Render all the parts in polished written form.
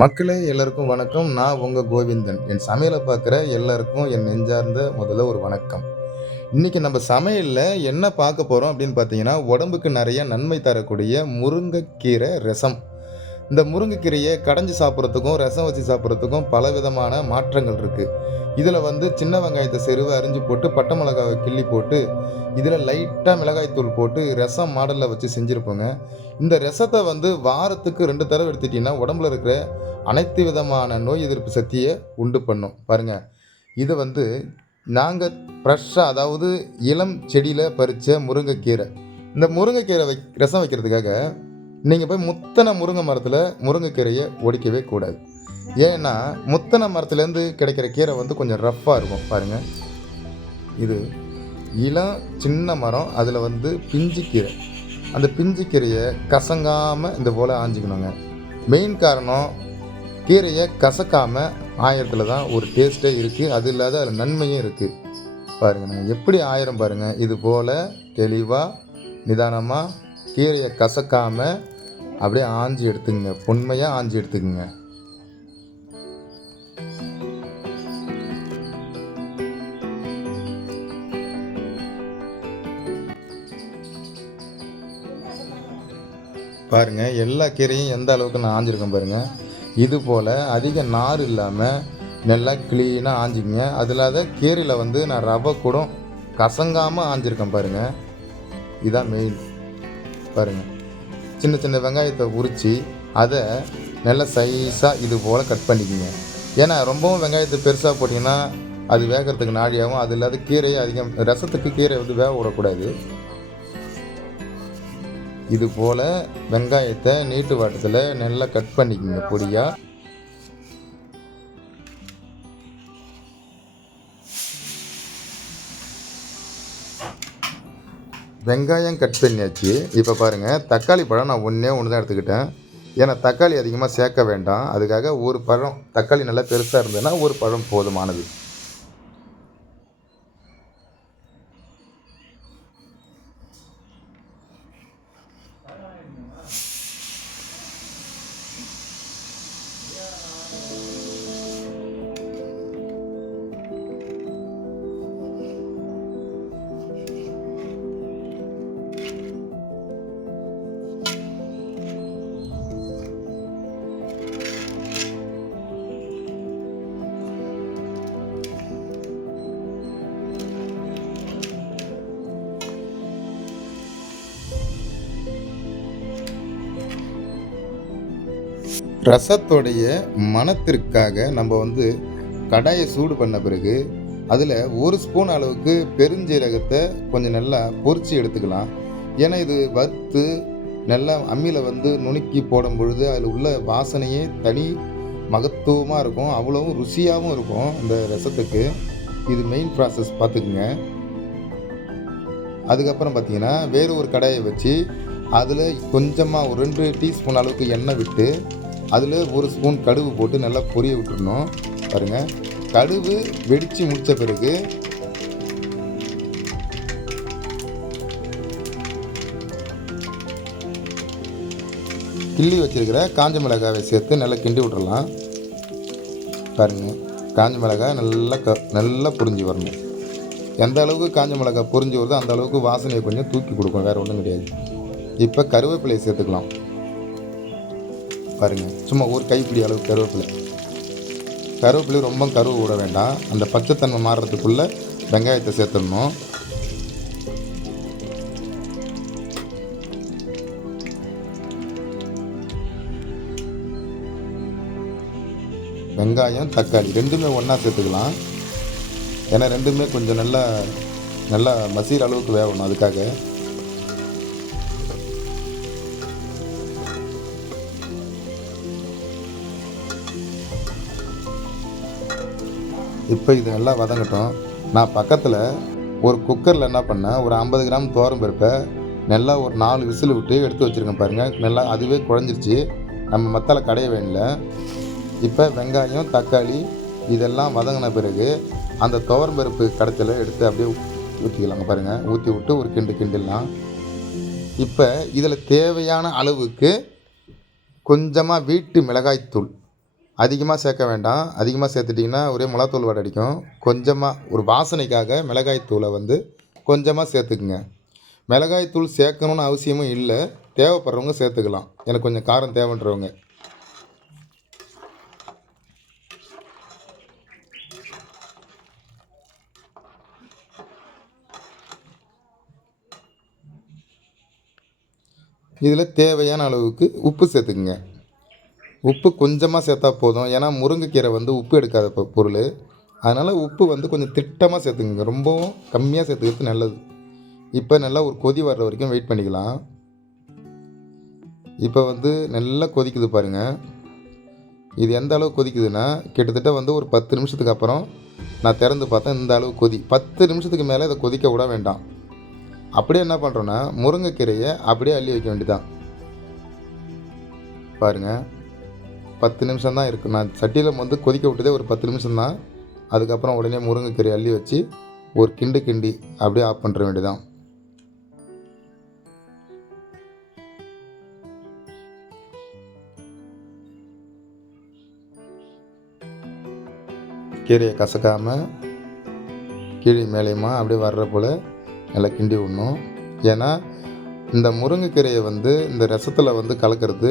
மக்களே எல்லாருக்கும் வணக்கம். நான் உங்க கோவிந்தன். என் சமையல பார்க்குற எல்லாருக்கும் என் நெஞ்சார்ந்த முதல்ல ஒரு வணக்கம். இன்னைக்கு நம்ம சமையல்ல என்ன பார்க்க போறோம் அப்படின்னு பார்த்தீங்கன்னா, உடம்புக்கு நெறைய நன்மை தரக்கூடிய முருங்கைக்கீரை ரசம். இந்த முருங்கைக்கீரைய கடைஞ்சு சாப்பிடுறதுக்கும், ரசம் வச்சு சாப்பிடுறதுக்கும் பலவிதமான மாற்றங்கள் இருக்கு. இதுல வந்து சின்ன வெங்காயத்த செருவா அரிஞ்சு போட்டு, பட்டை மிளகாவ கிள்ளி போட்டு, இதுல லைட்டா மிளகாய் தூள் போட்டு ரசம் மாடல்ல வச்சு செஞ்சிருப்போங்க. இந்த ரசத்த வந்து வாரத்துக்கு 2 தடவ எடுத்துட்டீங்கன்னா, உடம்புல இருக்கிற அனைத்து விதமான நோய் எதிர்ப்பு சக்திய உண்டு பண்ணும். பாருங்க, இது வந்து நாங்க ஃப்ரெஷ்ஷா அதாவது இளம் செடியில பறிச்ச முருங்கைக்கீரை. இந்த முருங்கைக்கீரை ரசம் வைக்கிறதுக்காக, நீங்க போய் முத்துன முருங்கை மரத்தில முருங்கைக்கீரைய ஒடிக்கவே கூடாது. ஏன்னா, முத்துன மரத்துலேருந்து கிடைக்கிற கீரை வந்து கொஞ்சம் ரஃப்பா இருக்கும் பாருங்க. இது இளம் சின்ன மரம். அதில வந்து பிஞ்சு கீரை. அந்த பிஞ்சு கீரைய கசங்காம இந்த போல ஆஞ்சிக்கணுங்க. மெயின் காரணம் கீரைய கசக்காம ஆயறதுல தான் ஒரு டேஸ்ட்டே இருக்கு. அது இல்லாத அதில நன்மையும் இருக்கு. பாருங்க நான் எப்படி ஆயிரம் பாருங்க. இது போல தெளிவா, நிதானமா கீரைய கசக்காம அப்படியே ஆஞ்சு எடுத்துக்கங்க. பொன்மையா ஆஞ்சு எடுத்துக்கங்க. பாருங்க எல்லா கீரையும் எந்த அளவுக்கு நான் ஆஞ்சிருக்கேன் பாருங்க. இது போல அதிக நார் இல்லாம நல்லா கிளீனா ஆஞ்சிக்கங்க. அது இல்லாத கீரையில வந்து நான் ரவை கூட கசங்காம ஆஞ்சிருக்கேன் பாருங்க. இதான் மெயின். பாருங்க. சின்ன சின்ன வெங்காயத்த உரிச்சு, அத நல்லா சைஸா இது போல கட் பண்ணிக்கங்க. ஏன்னா ரொம்பவும் வெங்காயத்த பெருசா போட்டீங்கன்னா, அது வேகறதுக்கு நாழியாவும். அது இல்லாத கீரைய அதிகம் ரசத்துக்கு கீரைய வந்து வேக விடக்கூடாது. இது போல வெங்காயத்த நீட்டு வாட்டத்துல நல்லா கட் பண்ணிக்கங்க பொடியா. வெங்காயம் கட் பண்ணியாச்சு. இப்போ பாருங்க தக்காளி பழம் நான் ஒண்ணே ஒன்று தான் எடுத்துக்கிட்டேன். ஏன்னா தக்காளி அதிகமாக சேர்க்க வேண்டாம். அதுக்காக ஒரு பழம் தக்காளி நல்லா பெருசாக இருந்ததுன்னா ஒரு பழம் போதுமானது. ரசத்தோடைய மணத்திற்காக நம்ம வந்து கடாயை சூடு பண்ண பிறகு அதில் ஒரு ஸ்பூன் அளவுக்கு பெருஞ்சீரகத்தை கொஞ்சம் நல்லா பொரிச்சு எடுத்துக்கலாம். ஏன்னா இது வறுத்து நல்லா அம்மியில் வந்து நுணுக்கி போடும் பொழுது அதில் உள்ள வாசனையே தனி மகத்துவமாக இருக்கும். அவ்வளவும் ருசியாகவும் இருக்கும் இந்த ரசத்துக்கு. இது மெயின் ப்ராசஸ் பார்த்துக்குங்க. அதுக்கப்புறம் பார்த்தீங்கன்னா வேறு ஒரு கடாயை வச்சு அதில் கொஞ்சமாக ஒரு 2 டீஸ்பூன் அளவுக்கு எண்ணெய் விட்டு அதில் ஒரு ஸ்பூன் கடுகு போட்டு நல்லா பொரிய விட்டுடணும். பாருங்கள், கடுகு வெடித்து முடித்த பிறகு கிள்ளி வச்சிருக்கிற காஞ்ச மிளகாவை சேர்த்து நல்லா கிண்டி விட்டுறலாம். பாருங்கள், காஞ்ச மிளகாய் நல்லா பொரிஞ்சு வரணும். எந்த அளவுக்கு காஞ்ச மிளகாய் பொரிஞ்சு வருதோ அந்த அளவுக்கு வாசனையை கொஞ்சம் தூக்கி கொடுக்கும். வேறு ஒன்றும் கிடையாது. இப்போ கருவேப்பிலையை சேர்த்துக்கலாம். பாருங்கள், சும்மா ஒரு கைப்பிடி அளவு கருவேப்பிலை ரொம்ப கருவு விட வேண்டாம். அந்த பச்சைத்தன்மை மாறுறதுக்குள்ளே வெங்காயத்தை சேர்த்துடணும். வெங்காயம் தக்காளி ரெண்டுமே ஒன்றா சேர்த்துக்கலாம். ஏன்னா ரெண்டுமே கொஞ்சம் நல்லா நல்லா மசிகிற அளவுக்கு வேகணும். அதுக்காக இப்போ இது நல்லா வதங்கட்டும். நான் பக்கத்தில் ஒரு குக்கரில் என்ன பண்ணேன், ஒரு 50 கிராம் துவரம் பருப்பை நல்லா ஒரு 4 விசில் விட்டு எடுத்து வச்சுருக்கேன் பாருங்கள். நல்லா அதுவே குழஞ்சிருச்சு. நம்ம மத்தால கடைய வேண்டிய. இப்போ வெங்காயம் தக்காளி இதெல்லாம் வதங்கின பிறகு அந்த துவரம் பருப்பு கடைச்சலை எடுத்து அப்படியே ஊற்றிக்கலாங்க. பாருங்கள், ஊற்றி விட்டு ஒரு கிண்டிடலாம். இப்போ இதில் தேவையான அளவுக்கு கொஞ்சமாக வீட்டு மிளகாய்த்தூள் அதிகமாக சேர்க்க வேண்டாம். அதிகமாக சேர்த்துட்டிங்கன்னா ஒரே மிளகாத்தூள் வாடை அடிக்கும். கொஞ்சமாக ஒரு வாசனைக்காக மிளகாய் தூளை வந்து கொஞ்சமாக சேர்த்துக்குங்க. மிளகாய் தூள் சேர்க்கணும்னு அவசியமும் இல்ல. தேவைப்படுறவங்க சேர்த்துக்கலாம். எனக்கு கொஞ்சம் காரம் தேவைன்றவங்க. இதில தேவையான அளவுக்கு உப்பு சேர்த்துக்குங்க. உப்பு கொஞ்சமாக சேர்த்தா போதும். ஏன்னா முருங்கைக்கீரை வந்து உப்பு எடுக்காத பொருளு. அதனால் உப்பு வந்து கொஞ்சம் திட்டமா சேர்த்துக்கங்க. ரொம்பவும் கம்மியா சேர்த்துக்கிறது நல்லது. இப்ப நல்லா ஒரு கொதி வர்ற வரைக்கும் வெயிட் பண்ணிக்கலாம். இப்ப வந்து நல்லா கொதிக்குது பாருங்க. இது எந்த அளவுக்கு கொதிக்குதுன்னா, கிட்டத்தட்ட வந்து ஒரு 10 நிமிஷத்துக்கு அப்புறம் நான் திறந்து பார்த்தேன் இந்த அளவு கொதி. 10 நிமிஷத்துக்கு மேல இத கொதிக்க விட வேண்டாம். அப்படியே என்ன பண்றோம்னா, முருங்கைக்கீரைய அப்படியே அள்ளி வைக்க வேண்டியதுதான். பாருங்க 10 நிமிஷம் தான் இருக்கு. நான் சட்டியில வந்து கொதிக்க விட்டதே ஒரு 10 நிமிஷம் தான். அதுக்கப்புறம் உடனே முருங்கைக்கீரைய அள்ளி வச்சு, ஒரு கிண்டு கிண்டி அப்படியே ஆஃப் பண்ற வேண்டியதுதான். கீரைய கசக்காம கீழயும் மேலேயுமா அப்படியே வர்ற போல நல்லா கிண்டி விடணும். ஏன்னா, இந்த முருங்கைக்கீரைய வந்து இந்த ரசத்துல வந்து கலக்கிறது,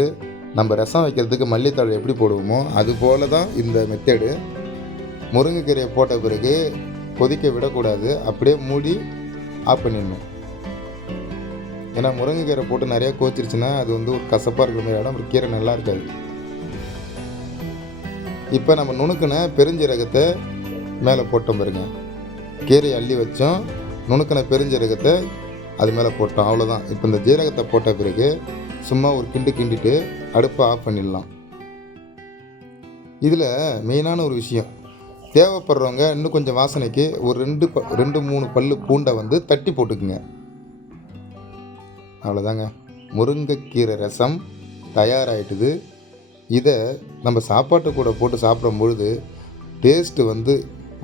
நம்ம ரசம் வைக்கிறதுக்கு மல்லித்தழை எப்படி போடுவோமோ, அதுபோல தான் இந்த மெத்தேடு. முருங்கைக்கீரைய போட்ட பிறகு கொதிக்க விடக்கூடாது. அப்படியே மூடி ஆஃப் பண்ணிடணும். ஏன்னா முருங்கைக்கீரை போட்டு நிறையா கொதிச்சிருச்சுன்னா, அது வந்து ஒரு கசப்பா இருக்கிற மாரி ஆயிடும். அப்புறம் கீரை நல்லா இருக்காது. இப்ப நம்ம நுணுக்குன பெருஞ்சீரகத்த மேல போட்டோம் பாருங்க. கீரைய அள்ளி வச்சோம். நுணுக்குன பெருஞ்சீரகத்த அது மேல போட்டோம். அவ்வளோதான். இப்ப இந்த ஜீரகத்த போட்ட பிறகு, சும்மா ஒரு கிண்டு கிண்டிட்டு அடுப்ப ஆஃப் பண்ணிடலாம். இதில மெயினான ஒரு விஷயம். தேவைப்படுறவங்க இன்னும் கொஞ்சம் வாசனைக்கு ஒரு 2, 3 பல்லு பூண்ட வந்து தட்டி போட்டுக்குங்க. அவ்வளோதாங்க. முருங்கைக்கீரை ரசம் தயாராயிட்டுது. இத நம்ம சாப்பாட்டு கூட போட்டு சாப்பிடும்பொழுது, டேஸ்ட்டு வந்து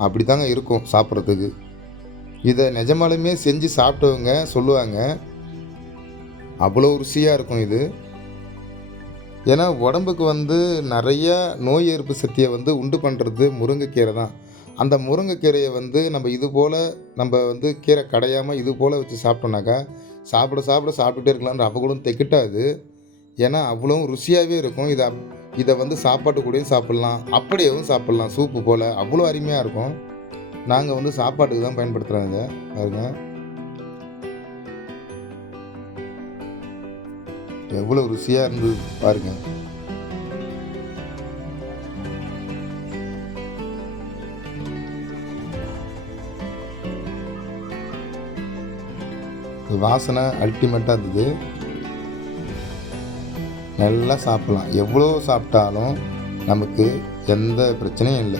அப்படித்தாங்க இருக்கும் சாப்பிட்றதுக்கு. இத நிஜமாலுமே செஞ்சு சாப்பிட்டவங்க சொல்லுவாங்க, அவ்வளோ ருசியா இருக்கும் இது. ஏன்னா உடம்புக்கு வந்து நெறைய நோய் எதிர்ப்பு சக்திய வந்து உண்டு பண்றது முருங்கைக்கீரை தான். அந்த முருங்கைக்கீரைய வந்து நம்ம வந்து கீரை கடையாம இது போல வச்சு சாப்பிட்டோம்னாக்கா, சாப்பிட சாப்பிட சாப்பிட்டுட்டே இருக்கலான்ற அவங்களும் தெகட்டாது. ஏன்னா அவ்வளவும் ருசியாவே இருக்கும். இத வந்து சாப்பாட்டு கூடயும் சாப்பிடலாம். அப்படியேவும் சாப்பிடலாம் சூப்பு போல. அவ்வளோ அருமையா இருக்கும். நாங்க வந்து சாப்பாட்டுக்கு தான் பயன்படுத்துறோம் இத. பாருங்க. எவ்வளோ ருசியா இருந்தது பாருங்க. வாசனை அல்டிமேட்டா இருந்தது. நல்லா சாப்பிடலாம். எவ்வளோ சாப்பிட்டாலும் நமக்கு எந்த பிரச்சனையும் இல்ல.